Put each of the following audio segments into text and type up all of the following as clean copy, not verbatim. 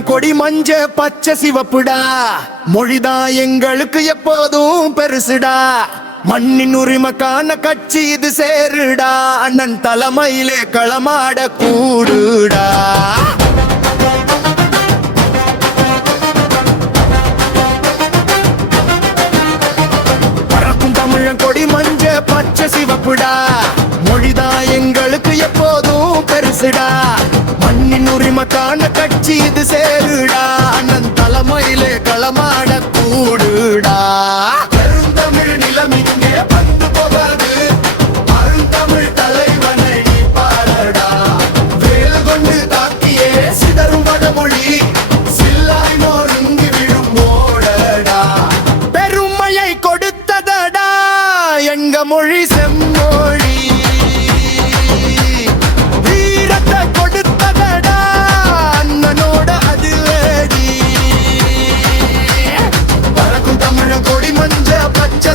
கொடி மஞ்ச பச்சை சிவப்புடா, மொழிதான் எங்களுக்கு எப்போதும் பெருசுடா. மண்ணின் உரிமைக்கான கட்சி இது சேருடா, அண்ணன் தலைமையிலே களமாட கூடுடா. பறக்கும் தமிழன் கொடி மஞ்ச பச்சை சிவப்புடா, மொழிதான் எங்களுக்கு எப்போதும் பெருசுடா. மண்ணின் உரிமைக்கான கட்சி இது சேருடா, அண்ணன் தலைமையிலே களமாட கூடுடா. பெருந்தமிழ் நிலம் இங்கே வந்து போகாது, அருந்தமிழ் தலைவனை பாரடா. வேல் கொண்டு தாக்கியே சிதறும் வடமொழி, சில்லாய் நோருங்கி விழும் ஓடடா. பெருமையை கொடுத்ததடா எங்க மொழி செம்மொழி,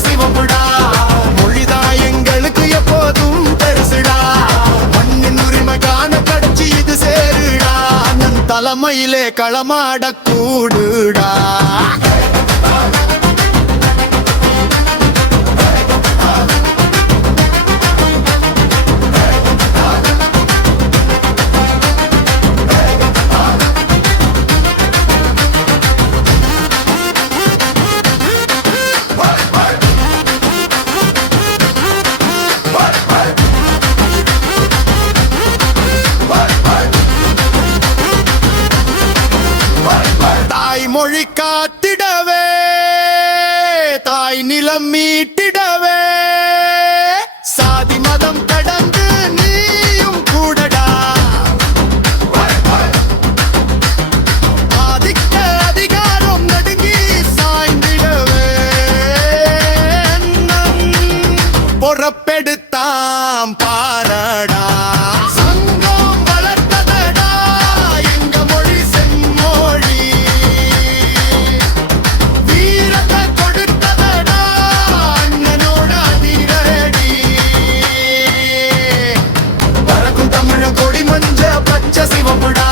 சிவப்புடா, மொழிதான் எங்களுக்கு எப்போதும் பெருசுடா. மண்ணின் உரிமைக்கான கட்சி இது சேருடா, அண்ணன் தலைமையிலே களமாட கூடுடா. மொழி காத்திடவே, தாய் நிலம் மீட்டிடவே, சாதி மதம் கடந்து நீயும் கூடடா. ஆதிக்க அதிகாரம் நடுங்கி சாய்ந்திடவே, பொறப்பெடுத்தாம் பாரடா. சிவப்புடா,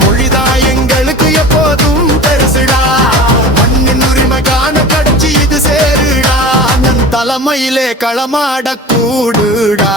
மொழிதான் எங்களுக்கு எப்போதும் பெருசுடா. மண்ணின் உரிமைக்கான கட்சி இது சேருடா, அண்ணன் தலைமையிலே களமாட கூடுடா.